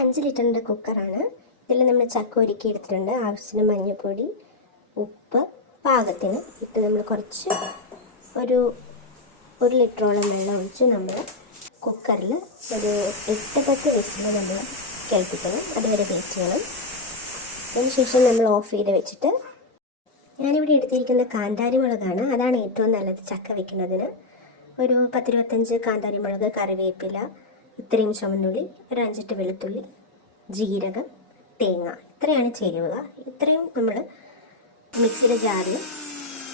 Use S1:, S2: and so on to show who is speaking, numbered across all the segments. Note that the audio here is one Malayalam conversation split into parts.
S1: അഞ്ച് ലിറ്ററിന്റെ കുക്കറാണ്. ഇതിൽ നമ്മൾ ചക്ക ഒരുക്കി എടുത്തിട്ടുണ്ട്. ആവശ്യത്തിന് മഞ്ഞൾപ്പൊടി ഉപ്പ് പാകത്തിന് ഇട്ട് നമ്മൾ കുറച്ച് ഒരു ഒരു ലിറ്ററോളം വെള്ളം ഒഴിച്ച് നമ്മൾ കുക്കറിൽ ഒരു എട്ട് പത്ത് വിസിൽ നമ്മൾ കേൾപ്പിക്കണം. അതുവരെ വെയിറ്റ് ചെയ്യണം. അതിനുശേഷം നമ്മൾ ഓഫ് ചെയ്ത് വെച്ചിട്ട് ഞാനിവിടെ എടുത്തിരിക്കുന്ന കാന്താരി മുളകാണ് അതാണ് ഏറ്റവും നല്ലത് ചക്ക വെക്കുന്നതിന്. ഒരു പത്തിരുപത്തഞ്ച് കാന്താരി മുളക് കറിവേപ്പില ഇത്രയും ചുമന്നുള്ളി ഒരഞ്ചെട്ട് വെളുത്തുള്ളി ജീരകം തേങ്ങ. ഇത്രയാണ് ചേരുവക ഇത്രയും നമ്മൾ മിക്സിയുടെ ജാറിൽ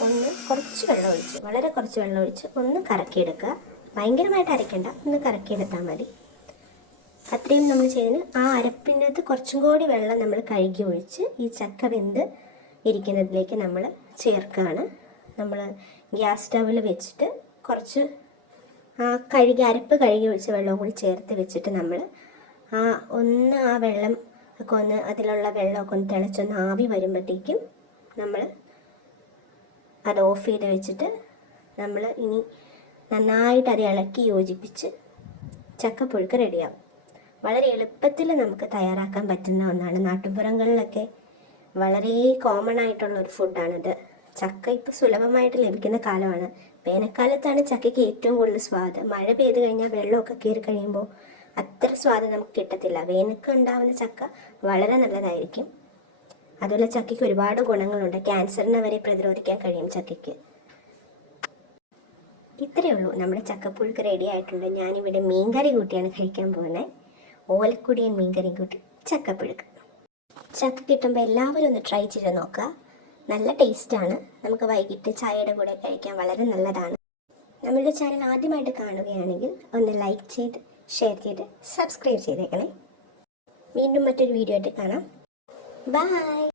S1: ഒന്ന് കുറച്ച് വെള്ളം ഒഴിച്ച് വളരെ കുറച്ച് വെള്ളം ഒഴിച്ച് ഒന്ന് കറക്കിയെടുക്കുക. ഭയങ്കരമായിട്ട് അരയ്ക്കണ്ട ഒന്ന് കറക്കിയെടുത്താൽ മതി. അത്രയും നമ്മൾ ചെയ്തതിന് ആ അരപ്പിന്റെ അകത്ത് കുറച്ചും കൂടി വെള്ളം നമ്മൾ കഴുകി ഒഴിച്ച് ഈ ചക്ക വെന്ത് ഇരിക്കുന്നതിലേക്ക് നമ്മൾ ചേർക്കുകയാണ്. നമ്മൾ ഗ്യാസ് സ്റ്റവിൽ വെച്ചിട്ട് കുറച്ച് കഴുകി അരപ്പ് കഴുകി ഒഴിച്ച വെള്ളവും കൂടി ചേർത്ത് വെച്ചിട്ട് നമ്മൾ ആ ഒന്ന് ആ വെള്ളം ഒക്കെ ഒന്ന് അതിലുള്ള വെള്ളമൊക്കെ ഒന്ന് തിളച്ചൊന്ന് ആവി വരുമ്പോഴത്തേക്കും നമ്മൾ അത് ഓഫ് ചെയ്ത് വെച്ചിട്ട് നമ്മൾ ഇനി നന്നായിട്ട് അത് ഇളക്കി യോജിപ്പിച്ച് ചക്കപ്പുഴുക്ക് റെഡിയാവും. വളരെ എളുപ്പത്തിൽ നമുക്ക് തയ്യാറാക്കാൻ പറ്റുന്ന ഒന്നാണ്. നാട്ടുപുറങ്ങളിലൊക്കെ വളരെ കോമൺ ആയിട്ടുള്ള ഒരു ഫുഡാണിത് ചക്ക ഇപ്പോൾ സുലഭമായിട്ട് ലഭിക്കുന്ന കാലമാണ്. വേനൽക്കാലത്താണ് ചക്കയ്ക്ക് ഏറ്റവും കൂടുതൽ സ്വാദ്. മഴ പെയ്ത് കഴിഞ്ഞാൽ വെള്ളമൊക്കെ കയറി കഴിയുമ്പോൾ അത്ര സ്വാദ് നമുക്ക് കിട്ടത്തില്ല. വേനൽക്ക് ഉണ്ടാവുന്ന ചക്ക വളരെ നല്ലതായിരിക്കും. അതുപോലെ ചക്കയ്ക്ക് ഒരുപാട് ഗുണങ്ങളുണ്ട്. ക്യാൻസറിനെ വരെ പ്രതിരോധിക്കാൻ കഴിയും ചക്കയ്ക്ക്. ഇത്രയേ ഉള്ളൂ. നമ്മുടെ ചക്കപ്പുഴുക്ക് റെഡി ആയിട്ടുണ്ട്. ഞാനിവിടെ മീൻകറി കൂട്ടിയാണ് കഴിക്കാൻ പോകുന്നത് ഓലക്കുടിയൻ മീൻകറി കൂട്ടി ചക്കപ്പുഴുക്ക്. ചക്ക കിട്ടുമ്പോൾ എല്ലാവരും ഒന്ന് ട്രൈ ചെയ്ത് നോക്കുക. നല്ല ടേസ്റ്റാണ്. നമുക്ക് വൈകിട്ട് ചായയുടെ കൂടെ കഴിക്കാൻ വളരെ നല്ലതാണ്. നമ്മളുടെ ചാനൽ ആദ്യമായിട്ട് കാണുകയാണെങ്കിൽ ഒന്ന് ലൈക്ക് ചെയ്ത് ഷെയർ ചെയ്ത് സബ്സ്ക്രൈബ് ചെയ്തേക്കണേ. വീണ്ടും മറ്റൊരു വീഡിയോ ആയിട്ട് കാണാം. ബൈ!